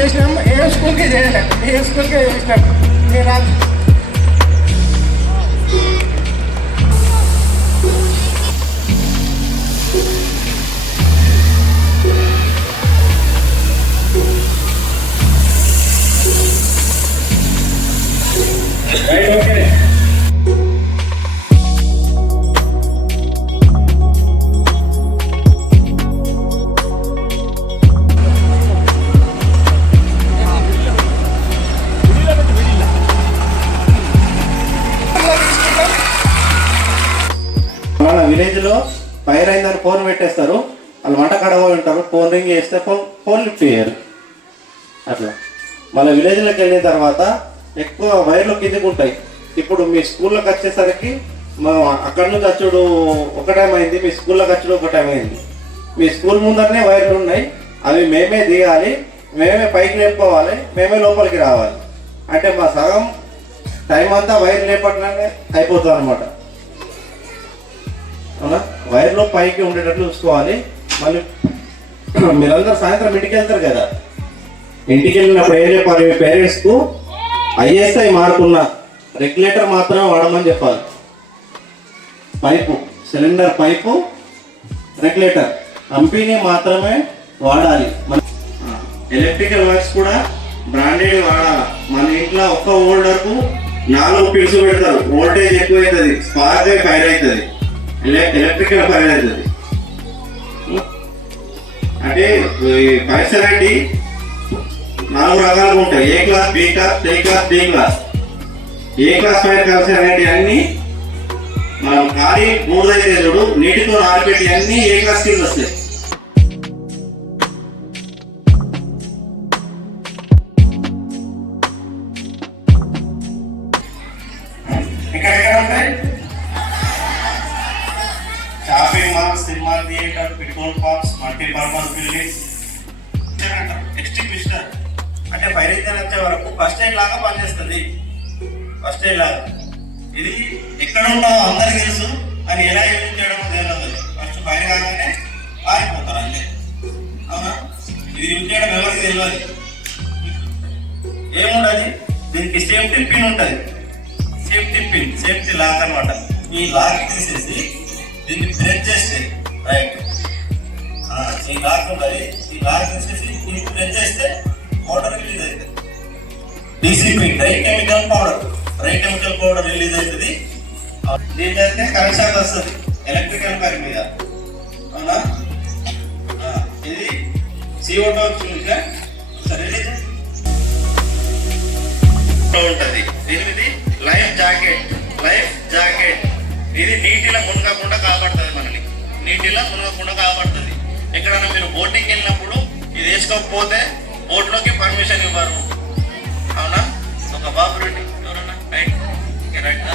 చేసినాం, ఏ స్కూల్కి చేయలేము, ఏ స్కూల్కి చేసినాం. నేను మన విలేజ్లో ఫైర్ అయిందని ఫోన్ పెట్టేస్తారు, వాళ్ళు వంట కడగ ఉంటారు, ఫోన్ రింగ్ చేస్తే ఫోన్ లిఫ్ట్ చేయరు. అట్లా మన విలేజ్లోకి వెళ్ళిన తర్వాత ఎక్కువ వైర్లు కిందకు ఉంటాయి. ఇప్పుడు మీ స్కూల్లోకి వచ్చేసరికి అక్కడ నుంచి వచ్చుడు ఒక టైం అయింది, మీ స్కూల్లోకి వచ్చుడు ఒక టైం అయింది. మీ స్కూల్ ముందరనే వైర్లు ఉన్నాయి, అవి మేమే దిగాలి, మేమే పైకి లేపుకోవాలి, మేమే లోపలికి రావాలి. అంటే మా సగం టైం అంతా వైర్ లేపట్లనే అయిపోతుంది అనమాట. అవునా, వైర్లో పైకి ఉండేటట్లు చూసుకోవాలి. మళ్ళీ మీరందరూ సాయంత్రం ఇంటికి వెళ్తారు కదా, ఇంటికి వెళ్ళినప్పుడు ఏం చెప్పాలి, మీ పేరెంట్స్కు ఐఎస్ఐ మార్కున్న రెగ్యులేటర్ మాత్రమే వాడమని చెప్పాలి. Pipe, cylinder pipe, regulator company మాత్రమే వాడాలి. ఎలక్ట్రికల్ వైర్స్ కూడా బ్రాండెడ్ వాడాలి. మన ఇంట్లో ఒక్క హోల్డర్కు 4 పిన్స్ పెడతారు, వోల్టేజ్ ఎక్కువ అవుతుంది, స్పార్క్ అయి ఫైర్ అవుతుంది, ఎలక్ట్రికల్ ఫైర్ అవుతుంది. అంటే ఫైర్స్ అనేవి 4 రకాలుగా ఉంటాయి. A class, B class, C class, D class. A class fire కలిసి అనేవి అన్ని మనం ఖాళీ మూడైతే చూడు నీటితో నానబెట్టి అన్ని ఏ క్లాస్ కింద వస్తాయి. ఎక్కడెక్కడ ఉంటాయి? Shopping malls, cinema theatre, petrol pumps, multipurpose buildings. Extinguisher అంటే ఫైర్ అయితే వచ్చే వరకు ఫస్ట్ ఎయిడ్ లాగా పనిచేస్తుంది. ఫస్ట్ ఎయిడ్ లాగా ఇది ఎక్కడ ఉంటామో అందరికి తెలుసు, అని ఎలా యూజ్ చేయడమో తెలియదు. ఫస్ట్ ఫైర్ కాగానే పారిపోతారు అంతే. అవునా, ఇది యూజ్ చేయడం ఎవరికి తెలియదు. ఏముండదు, దీనికి సేఫ్టీ పిన్ ఉంటుంది, సేఫ్టీ పిన్, సేఫ్టీ లాక్ అనమాట. ఈ లాక్ తీసేసి దీన్ని ప్రెస్ చేస్తే రైట్, ఈ లాక్ ఉంటుంది, ఈ లాక్ తీసేసి దీన్ని ప్రెస్ చేస్తే పౌడర్ రిలీజ్ అవుతుంది. DCP, dry chemical powder, dry chemical powder release అవుతుంది. దీంట్లో అయితే కరెంట్ షాక్ వస్తుంది ఎలక్ట్రికల్ వైర్ మీద. అవునా, ఇది CO2 రిలీజ్ ఉంటుంది. దీనిది లైఫ్ జాకెట్, లైఫ్ జాకెట్ ఇది నీటిలో మునగకుండా కాపాడుతుంది, మనల్ని నీటిలో మునగకుండా కాపాడుతుంది. ఎక్కడైనా మీరు బోటింగ్ వెళ్ళినప్పుడు ఇది వేసుకోకపోతే బోట్లోకి పర్మిషన్ ఇవ్వరు. అవునా, ఒక బాబు రండి, ఎవరన్నా రైట్ రైట్.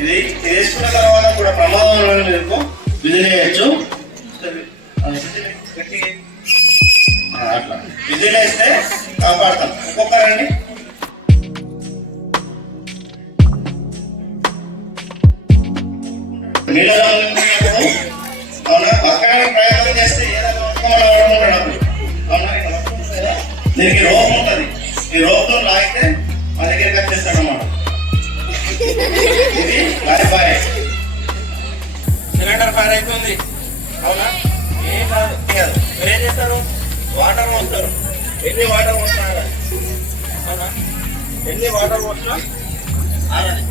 ఇది వేసుకున్న తర్వాత కూడా ప్రమాదం లేదు, విజిలేయచ్చు. అట్లా విజిలేస్తే కాపాడతాం. ఒక్కొక్కరండి నీళ్ళలో అవునా, పక్కన ప్రయోగం చేస్తే ఏదైనా వాడుకుంటాడు. అవునా, దీనికి రోప్ ఉంటుంది, ఈ రోప్తో లాగితే మా దగ్గరికి వచ్చేస్తాడు అన్నమాట. ఇది లైఫ్ బాయ్. సిలిండర్ ఫైర్ అయిపోయింది. అవునా, ఏం కాదు. మీరు ఏం చేస్తారు, వాటర్ పోస్తారు. ఎన్ని వాటర్ పోసినా ఆగాలి. అవునా, ఎన్ని వాటర్ పోసినా ఆగాలి.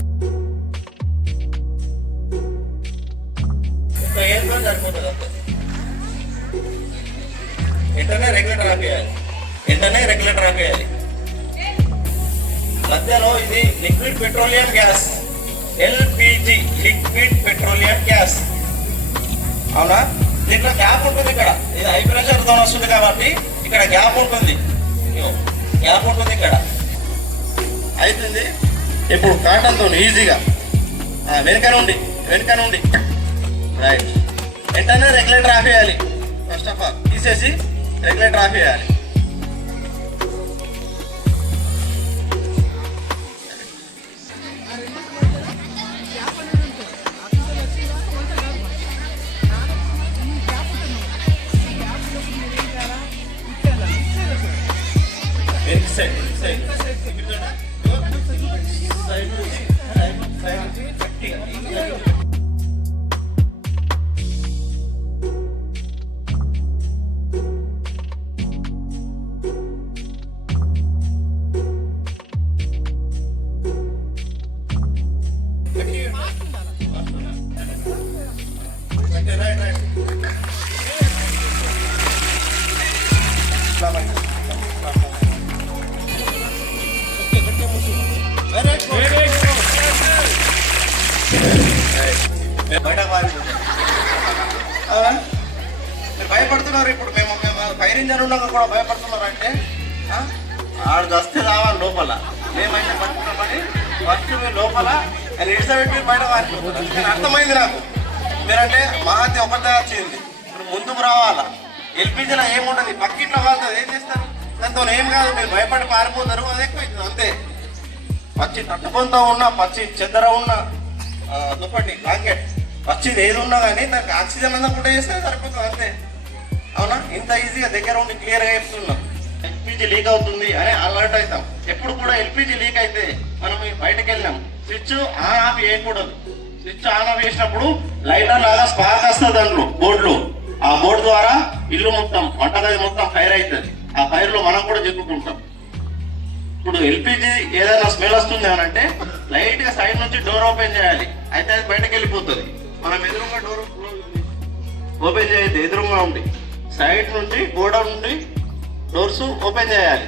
ఏం సరిపోతుంది అంతే. వెంటనే రెగ్యులేటర్ ఆపేయాలి, వెంటనే రెగ్యులేటర్ ఆపేయాలి. మధ్యలో ఇది liquid petroleum gas, LPG, liquid petroleum gas. అవునా, దీంట్లో గ్యాప్ ఉంటుంది. ఇక్కడ ఇది హై ప్రెషర్ తో వస్తుంది కాబట్టి ఇక్కడ గ్యాప్ ఉంటుంది, గ్యాప్ ఉంటుంది ఇక్కడ. అవుతుంది. ఇప్పుడు కాటన్తో ఈజీగా వెనుక నుండి రైట్, వెంటనే రెగ్యులేటర్ ఆపేయాలి. ఫస్ట్ ఆఫ్ ఆల్ తీసేసి రెగ్యులేటర్ ఆపేయాలి. మేము బయటకు పారిపోతాం. అవునా? మీరు భయపడుతున్నారు ఇప్పుడు. మేము ఫైర్ ఇంజన్ ఉన్నాక కూడా భయపడుతున్నారు అంటే ఆడు వస్తే రావాలి లోపల. మేమైతే పట్టుకున్నామని ఫస్ట్ మీరు లోపల ఆయన ఇడిసబెట్టి బయట పారిపోతున్నారు. నేను అర్థమైంది నాకు. మీరంటే మహాతి ఒకటే వచ్చింది, ఇప్పుడు ముందుకు రావాలా. ఎల్పిజీలో ఏముంటుంది, పక్కిట్లో కాలుతుంది, ఏం చేస్తారు? దాంతో ఏం కాదు, మీరు భయపడి పారిపోతారు, అది ఎక్కువ అంతే. పచ్చి తట్టుకొంత ఉన్నా, పచ్చి చెద్దర ఉన్నా, దుప్పటి బ్లాంకెట్ పచ్చిది ఏది ఉన్నా కానీ దానికి ఆక్సిజన్ అంతా కూడా చేస్తే సరిపోతుంది అంతే. అవునా? ఇంత ఈజీగా దగ్గర ఉండి క్లియర్గా చెప్తున్నాం. ఎల్పిజి లీక్ అవుతుంది అని అలర్ట్ అవుతాం. ఎప్పుడు కూడా ఎల్పిజి లీక్ అయితే మనం బయటకు వెళ్ళాం, స్విచ్ ఆన్ ఆఫ్ చేయకూడదు. స్విచ్ ఆన్ ఆఫ్ చేసినప్పుడు లైటర్ లాగా స్పార్క్ వస్తుంది దాంట్లో బోర్డులో. ఆ బోర్డు ద్వారా ఇల్లు మొత్తం, వంటగది మొత్తం ఫైర్ అవుతుంది. ఆ ఫైర్ లో మనం కూడా చిక్కుకుంటాం. ఇప్పుడు ఎల్పిజి ఏదైనా స్మెల్ వస్తుంది అని అంటే లైట్ గా సైడ్ నుంచి డోర్ ఓపెన్ చేయాలి, అయితే అది బయటకు వెళ్ళిపోతుంది. మనం ఎదురుగా డోర్ ఓపెన్ చేయొద్దు, ఎదురుగా ఉంది సైడ్ నుంచి గోడ నుండి డోర్స్ ఓపెన్ చేయాలి.